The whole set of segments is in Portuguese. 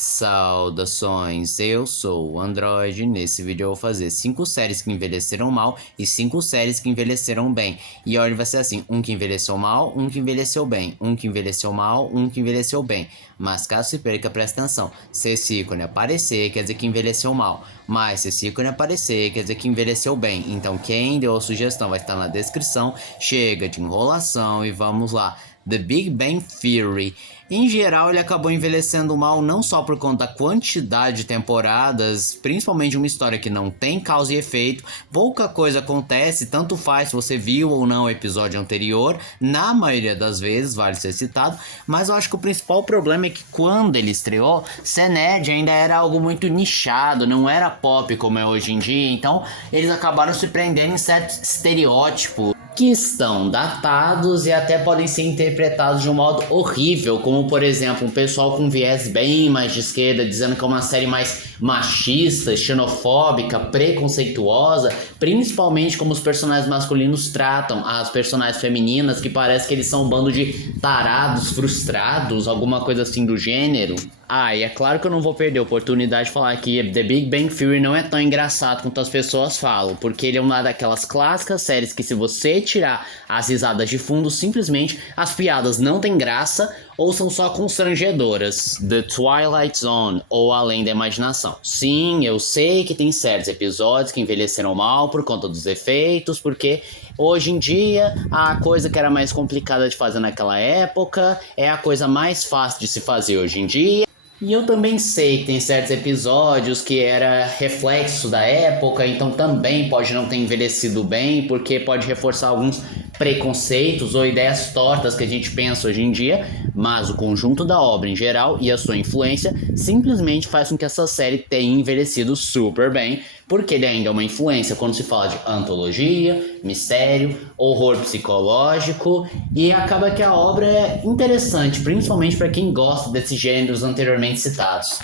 Saudações, eu sou o Android. Nesse vídeo eu vou fazer 5 séries que envelheceram mal e 5 séries que envelheceram bem. E a ordem vai ser assim, um que envelheceu mal, um que envelheceu bem, um que envelheceu mal, um que envelheceu bem. Mas caso se perca, presta atenção, se esse ícone aparecer quer dizer que envelheceu mal, mas se esse ícone aparecer quer dizer que envelheceu bem. Então quem deu a sugestão vai estar na descrição. Chega de enrolação e vamos lá. The Big Bang Theory. Em geral, ele acabou envelhecendo mal não só por conta da quantidade de temporadas, principalmente uma história que não tem causa e efeito, pouca coisa acontece, tanto faz se você viu ou não o episódio anterior, na maioria das vezes, vale ser citado, mas eu acho que o principal problema é que quando ele estreou, ser nerd ainda era algo muito nichado, não era pop como é hoje em dia, então eles acabaram se prendendo em certos estereótipos que estão datados e até podem ser interpretados de um modo horrível, como por exemplo um pessoal com viés bem mais de esquerda dizendo que é uma série mais machista, xenofóbica, preconceituosa, principalmente como os personagens masculinos tratam as personagens femininas, que parece que eles são um bando de tarados frustrados, alguma coisa assim do gênero. E é claro que eu não vou perder a oportunidade de falar que The Big Bang Theory não é tão engraçado quanto as pessoas falam, porque ele é uma daquelas clássicas séries que se você tirar as risadas de fundo, simplesmente as piadas não têm graça ou são só constrangedoras. The Twilight Zone, ou Além da Imaginação. Sim, eu sei que tem certos episódios que envelheceram mal por conta dos efeitos, porque hoje em dia a coisa que era mais complicada de fazer naquela época é a coisa mais fácil de se fazer hoje em dia. E eu também sei que tem certos episódios que era reflexo da época, então também pode não ter envelhecido bem, porque pode reforçar alguns preconceitos ou ideias tortas que a gente pensa hoje em dia, mas o conjunto da obra em geral e a sua influência simplesmente faz com que essa série tenha envelhecido super bem, porque ele ainda é uma influência quando se fala de antologia, mistério, horror psicológico, e acaba que a obra é interessante, principalmente para quem gosta desses gêneros anteriormente citados.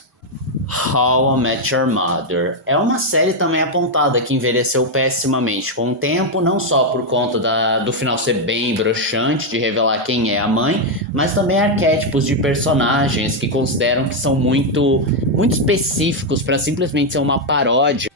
How I Met Your Mother é uma série também apontada que envelheceu pessimamente com o tempo, não só por conta do final ser bem broxante de revelar quem é a mãe, mas também arquétipos de personagens que consideram que são muito específicos para simplesmente ser uma paródia.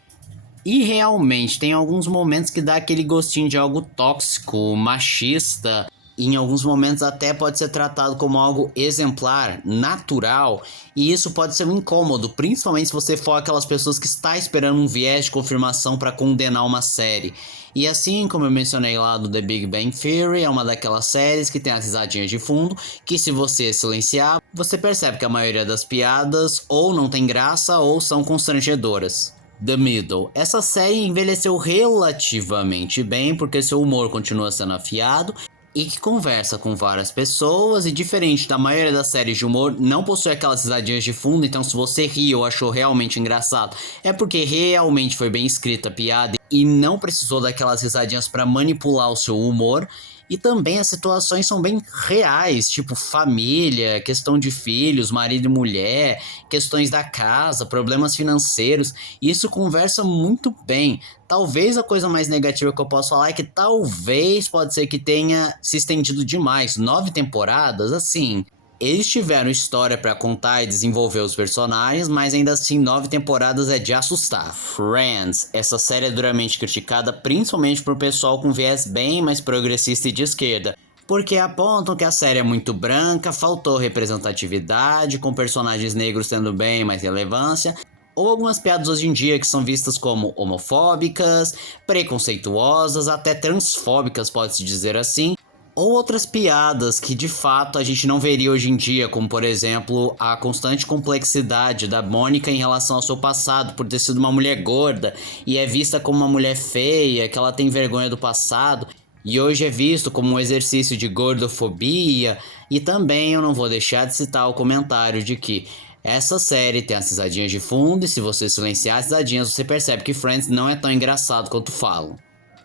E realmente tem alguns momentos que dá aquele gostinho de algo tóxico, machista. E em alguns momentos até pode ser tratado como algo exemplar, natural, e isso pode ser um incômodo, principalmente se você for aquelas pessoas que está esperando um viés de confirmação para condenar uma série. E assim como eu mencionei lá do The Big Bang Theory, é uma daquelas séries que tem as risadinhas de fundo, que se você silenciar, você percebe que a maioria das piadas ou não tem graça ou são constrangedoras. The Middle. Essa série envelheceu relativamente bem, porque seu humor continua sendo afiado, e que conversa com várias pessoas, e diferente da maioria das séries de humor, não possui aquelas risadinhas de fundo, então se você riu ou achou realmente engraçado, é porque realmente foi bem escrita a piada e não precisou daquelas risadinhas para manipular o seu humor. E também as situações são bem reais, tipo família, questão de filhos, marido e mulher, questões da casa, problemas financeiros. Isso conversa muito bem. Talvez a coisa mais negativa que eu posso falar é que talvez pode ser que tenha se estendido demais. 9 temporadas, assim. Eles tiveram história pra contar e desenvolver os personagens, mas ainda assim 9 temporadas é de assustar. Friends. Essa série é duramente criticada principalmente por pessoal com viés bem mais progressista e de esquerda, porque apontam que a série é muito branca, faltou representatividade, com personagens negros tendo bem mais relevância, ou algumas piadas hoje em dia que são vistas como homofóbicas, preconceituosas, até transfóbicas, pode-se dizer assim, ou outras piadas que de fato a gente não veria hoje em dia, como por exemplo a constante complexidade da Mônica em relação ao seu passado, por ter sido uma mulher gorda e é vista como uma mulher feia, que ela tem vergonha do passado, e hoje é visto como um exercício de gordofobia. E também eu não vou deixar de citar o comentário de que essa série tem as risadinhas de fundo, e se você silenciar as risadinhas você percebe que Friends não é tão engraçado quanto falam.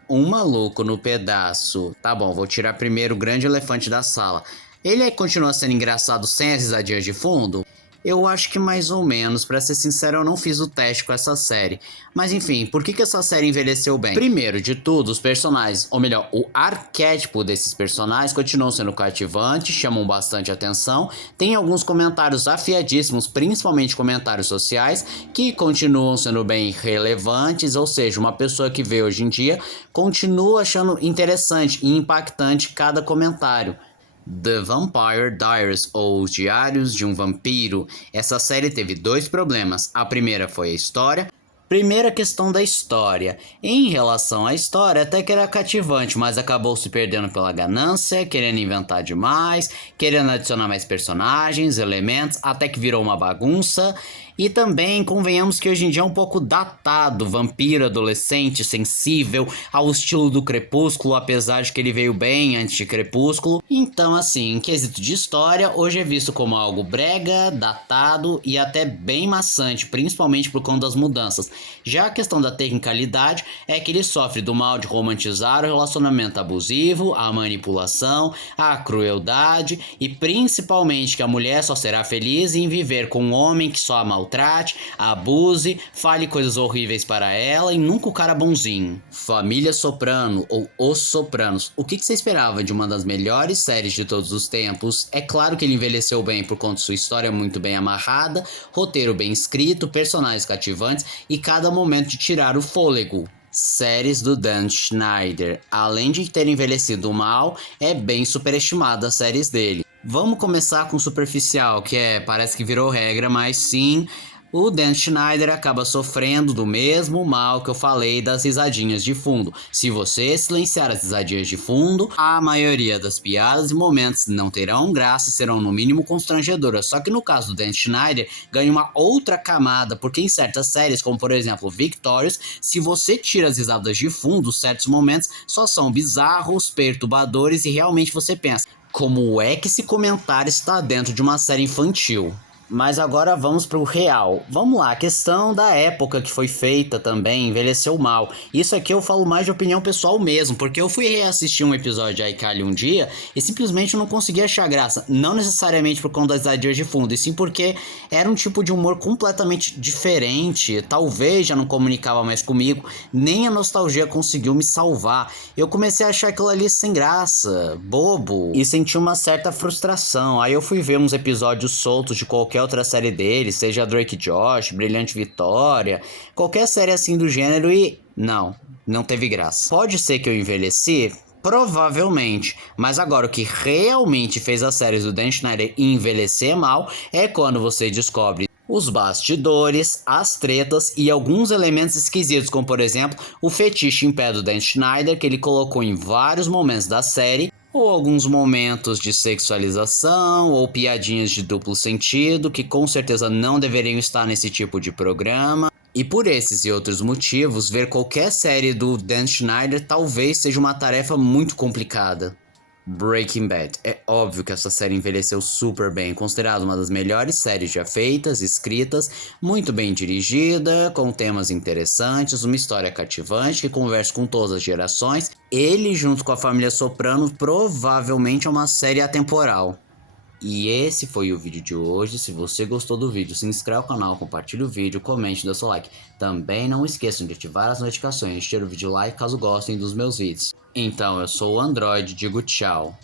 Um maluco no pedaço. Tá bom, vou tirar primeiro o grande elefante da sala. Ele continua sendo engraçado sem as risadinhas de fundo? Eu acho que mais ou menos, pra ser sincero, eu não fiz o teste com essa série. Mas enfim, por que essa série envelheceu bem? Primeiro de tudo, os personagens, ou melhor, o arquétipo desses personagens continuam sendo cativantes, chamam bastante atenção. Tem alguns comentários afiadíssimos, principalmente comentários sociais, que continuam sendo bem relevantes, ou seja, uma pessoa que vê hoje em dia continua achando interessante e impactante cada comentário. The Vampire Diaries, ou Os Diários de um Vampiro. Essa série teve dois problemas. A primeira foi a história. Primeira questão da história. Em relação à história, até que era cativante, mas acabou se perdendo pela ganância, querendo inventar demais, querendo adicionar mais personagens, elementos, até que virou uma bagunça. E também, convenhamos que hoje em dia é um pouco datado, vampiro adolescente, sensível ao estilo do Crepúsculo, apesar de que ele veio bem antes de Crepúsculo. Então, assim, em quesito de história, hoje é visto como algo brega, datado e até bem maçante, principalmente por conta das mudanças. Já a questão da tecnicalidade é que ele sofre do mal de romantizar o relacionamento abusivo, a manipulação, a crueldade e principalmente que a mulher só será feliz em viver com um homem que só a maltrate, a abuse, fale coisas horríveis para ela e nunca o cara bonzinho. Família Soprano ou Os Sopranos. O que você esperava de uma das melhores séries de todos os tempos? É claro que ele envelheceu bem por conta de sua história muito bem amarrada, roteiro bem escrito, personagens cativantes e cada momento de tirar o fôlego. Séries do Dan Schneider. Além de ter envelhecido mal, é bem superestimada as séries dele. Vamos começar com superficial, que parece que virou regra, mas sim, o Dan Schneider acaba sofrendo do mesmo mal que eu falei das risadinhas de fundo. Se você silenciar as risadinhas de fundo, a maioria das piadas e momentos não terão graça e serão no mínimo constrangedoras. Só que no caso do Dan Schneider, ganha uma outra camada, porque em certas séries, como por exemplo Victorious, se você tira as risadas de fundo, certos momentos só são bizarros, perturbadores e realmente você pensa, como é que esse comentário está dentro de uma série infantil? Mas agora vamos pro real. Vamos lá, a questão da época que foi feita também envelheceu mal. Isso aqui eu falo mais de opinião pessoal mesmo, porque eu fui reassistir um episódio de iCarly um dia e simplesmente não consegui achar graça. Não necessariamente por conta das risadinhas de fundo, e sim porque era um tipo de humor completamente diferente. Talvez já não comunicava mais comigo, nem a nostalgia conseguiu me salvar. Eu comecei a achar aquilo ali sem graça, bobo, e senti uma certa frustração. Aí eu fui ver uns episódios soltos de qualquer outra série dele, seja Drake e Josh, Brilhante Vitória, qualquer série assim do gênero e não teve graça. Pode ser que eu envelheci? Provavelmente, mas agora o que realmente fez as séries do Dan Schneider envelhecer mal é quando você descobre os bastidores, as tretas e alguns elementos esquisitos, como por exemplo o fetiche em pé do Dan Schneider, que ele colocou em vários momentos da série, ou alguns momentos de sexualização ou piadinhas de duplo sentido que com certeza não deveriam estar nesse tipo de programa. E por esses e outros motivos, ver qualquer série do Dan Schneider talvez seja uma tarefa muito complicada. Breaking Bad. É óbvio que essa série envelheceu super bem, considerada uma das melhores séries já feitas, escritas, muito bem dirigida, com temas interessantes, uma história cativante que conversa com todas as gerações. Ele, junto com a família Soprano, provavelmente é uma série atemporal. E esse foi o vídeo de hoje. Se você gostou do vídeo, se inscreve no canal, compartilhe o vídeo, comente e dê seu like. Também não esqueçam de ativar as notificações e deixar o vídeo like caso gostem dos meus vídeos. Então, eu sou o Android, digo tchau.